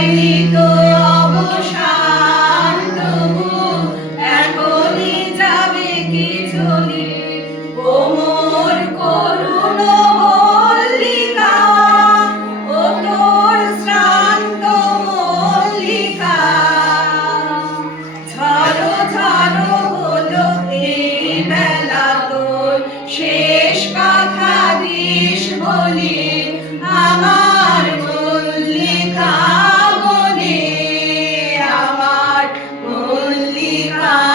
হয়নি তো অবসান, তবু এখনই যাবে কি চলে ও মোর করুণ মল্লিকা, ও তোর শ্রান্ত মল্লিকা। ঝড়ো ঝড়ো হলো এই বেলা তোর শেষ কথা দিস বলে আমার মল্লিকা বলে, আমার মল্লিকা।